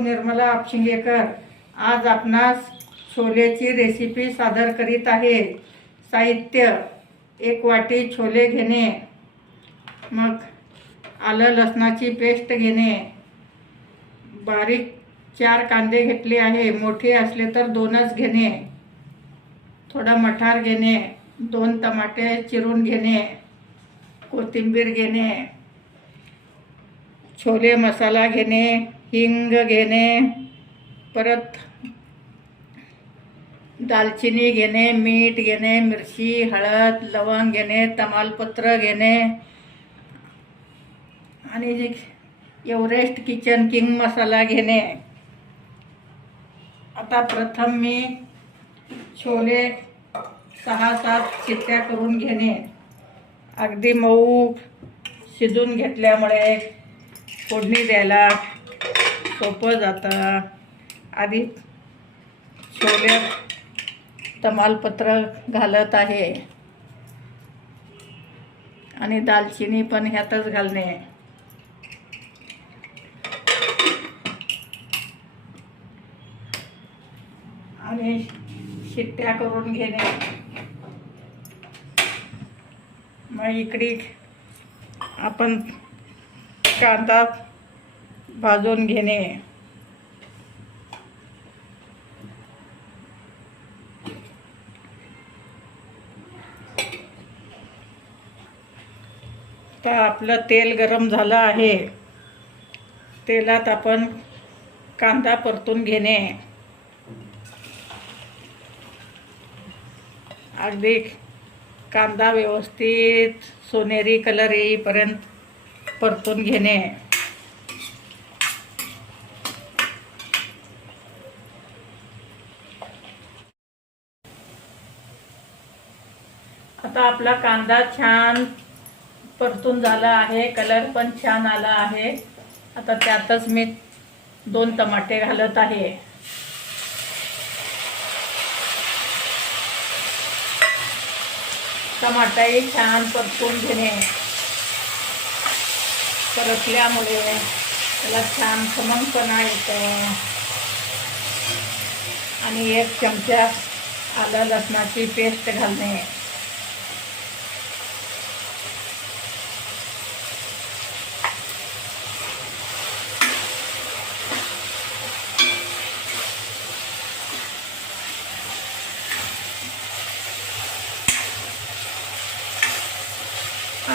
निर्मला आपशिंगेकर. आज आपणास छोलेची रेसिपी सादर करीत आहे. साहित्य एक वाटी छोले घेणे. मग आलं लसणाची पेस्ट घेणे. बारीक चार कांदे घेतले आहे. मोठे असले तर दोनच घेणे. थोडा मठार घेणे. दोन टमाटे चिरून घेणे. कोथिंबीर घेणे. छोले मसाला घेणे. हिंग घेणे परत दालचिनी घेणे मीठ घेणे मिरची हळद लवंग घेणे तमालपत्र घेणे. आणि जे एव्हरेस्ट किचन किंग मसाला घेणे. आता प्रथम मी छोले सहा सात शिट्ट्या करून घेणे. अगदी मऊ शिजून घेतल्यामुळे फोडणी द्यायला सोपं जातं. आधी छोले तमालपत्र घालत आहे. आणि दालचिनी पण ह्यातच घालणे. आणि शिट्ट्या करून घेणे. मग इकडे आपण कांदा भाजून घेणे. तर आपलं तेल गरम झालं आहे. तेलात आपण कांदा परतून घेणे. अगदी कांदा व्यवस्थित सोनेरी कलर येईपर्यंत परतून घेणे. आता आपला कांदा छान परतून झाला आहे कलर पण छान आला आहे. आता त्यातच मी दोन टमाटे घालत आहे. टमाटाही छान परतून घेणे. परतल्यामुळे त्याला छान खमंगपणा येतं. आणि एक चमचा आलं लसणाची पेस्ट घालणे.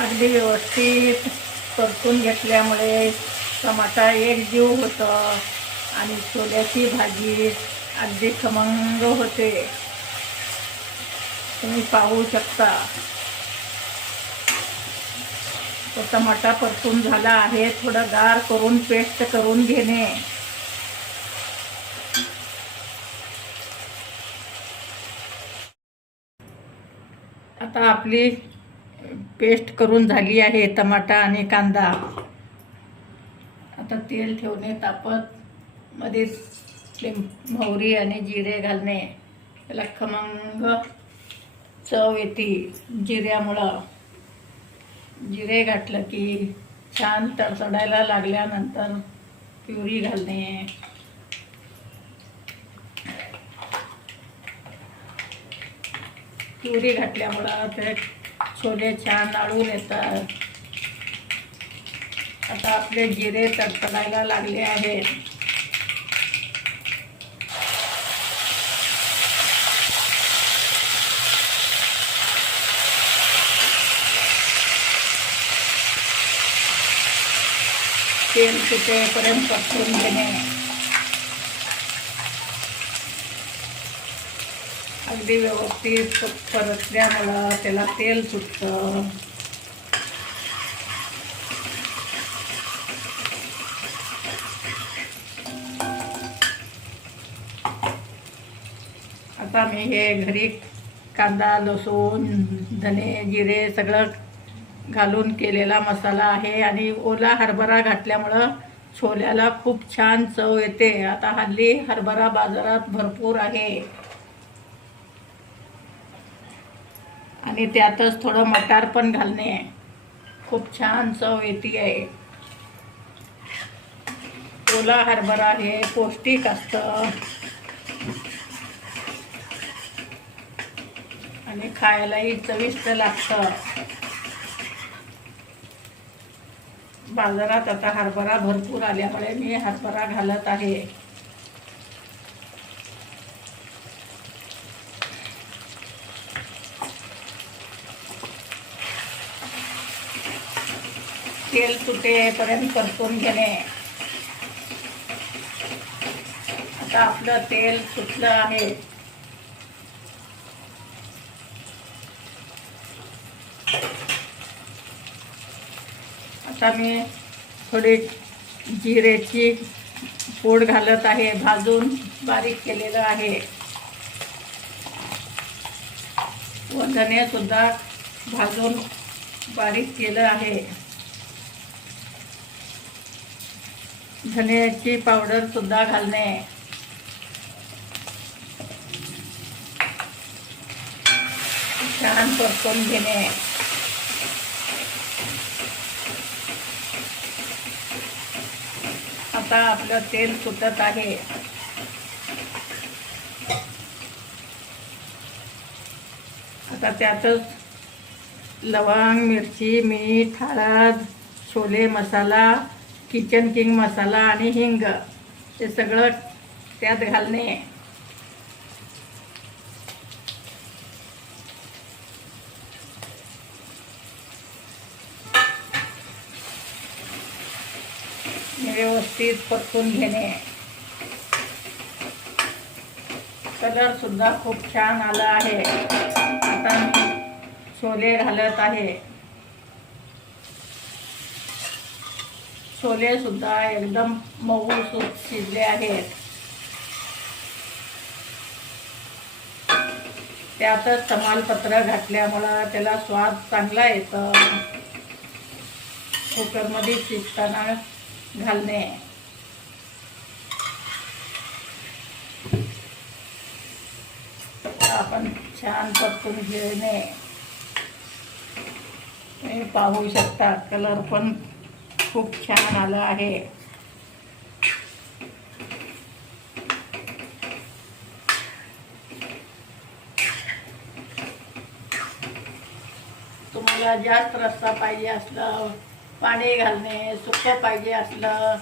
अगदी व्यवस्थित परतून घेतल्यामुळे टमाटा एक जीव होतं आणि छोल्याची भाजी अगदी खमंग होते. तुम्ही पाहू शकता. तो टमाटा परतून झाला आहे थोडं गार करून पेस्ट करून घेणे. आता आपली पेस्ट करून झाली आहे टमाटा आणि कांदा. आता तेल ठेवणे तापत मध्ये मोहरी आणि जिरे घालणे. त्याला खमंग चव येते जिऱ्यामुळं. जिरे घातलं की छान तडतडायला लागल्यानंतर प्युरी घालणे. प्युरी घातल्यामुळं ते छोले छान आळून येतात. आता आपले जिरे तडतडायला लागले आहेत. तेल सुटेपर्यंत पसरून घेणे? अगदी व्यवस्थित परतल्यामुळं त्याला तेल सुटतं. आता मी हे घरी कांदा लसूण धने जिरे सगळं घालून केलेला मसाला आहे आणि ओला हरभरा घातल्यामुळं छोल्याला खूप छान चव येते. आता हल्ली हरभरा बाजारात भरपूर आहे. आणि त्यातच थोडं मटार पण घालणे खूप छान चव येते आहे. ओला हरभरा हे पौष्टिक असतं. आणि खायलाही चविष्ट लागतं. बाजारात आता हरभरा भरपूर आल्यामुळे मी हरभरा घालत आहे. तेल सुटेपर्यंत परतून घेणे. आता आपलं तेल सुटलं आहे. आता मी थोडी जिरेची पोड घालत आहे भाजून बारीक केलेलं आहे. वधने सुद्धा भाजून बारीक केलं आहे. धन्याची पावडरसुद्धा घालणे. छान परतून घेणे. आता आपलं तेल सुटत आहे. आता त्यातच लवंग मिरची मीठ हळद छोले मसाला किचन किंग मसाला आणि हिंग हे सगळं त्यात घालणे. व्यवस्थित परतून घेणे. कलर सुद्धा खूप छान आला आहे. आता छोले घालत आहे. छोले सुद्धा एकदम मऊ शिजले आहेत. त्यातच तमालपत्र घातल्यामुळं त्याला स्वाद चांगला येतं. कुकरमध्ये शिजताना घालणे. आपण छान परतून घेणे हे पाहू शकता कलर पण खूप छान आलं आहे. तुम्हाला जास्त रस्सा पाहिजे असलं पाणी घालणे सुक्क पाहिजे असलं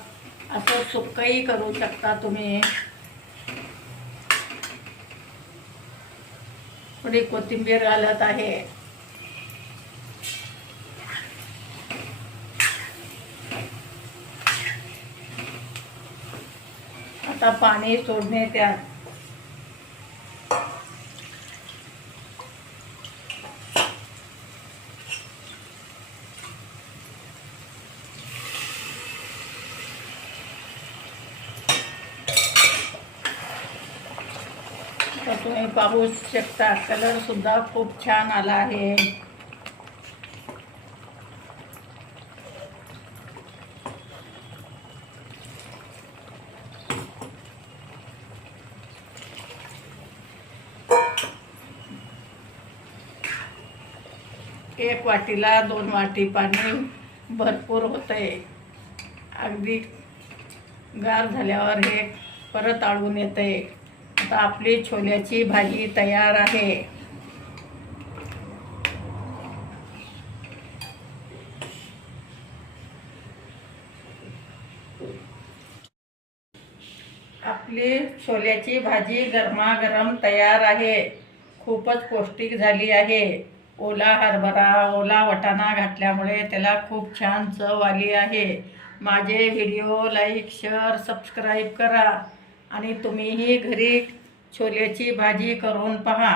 असं सुक्कही करू शकता तुम्ही. थोडी कोथिंबीर घालत आहे. आता पाणी सोडणे त्यात. तर तुम्ही पाहू शकता कलर सुद्धा खूप छान आला आहे. एक वाटीला दोन वाटी पाणी भरपूर होतंय. अगदी गार झाल्यावर हे परत आळून येतंय. आता आपली छोल्याची भाजी तयार आहे. आपली छोल्याची भाजी गरमागरम तयार आहे. खूपच पौष्टिक झाली आहे. ओला हरभरा ओला वटाणा घातल्यामुळे त्याला खूप छान चव आली आहे. माझे व्हिडिओ लाईक शेअर सबस्क्राईब करा आणि तुम्हीही घरी छोल्याची भाजी करून पहा.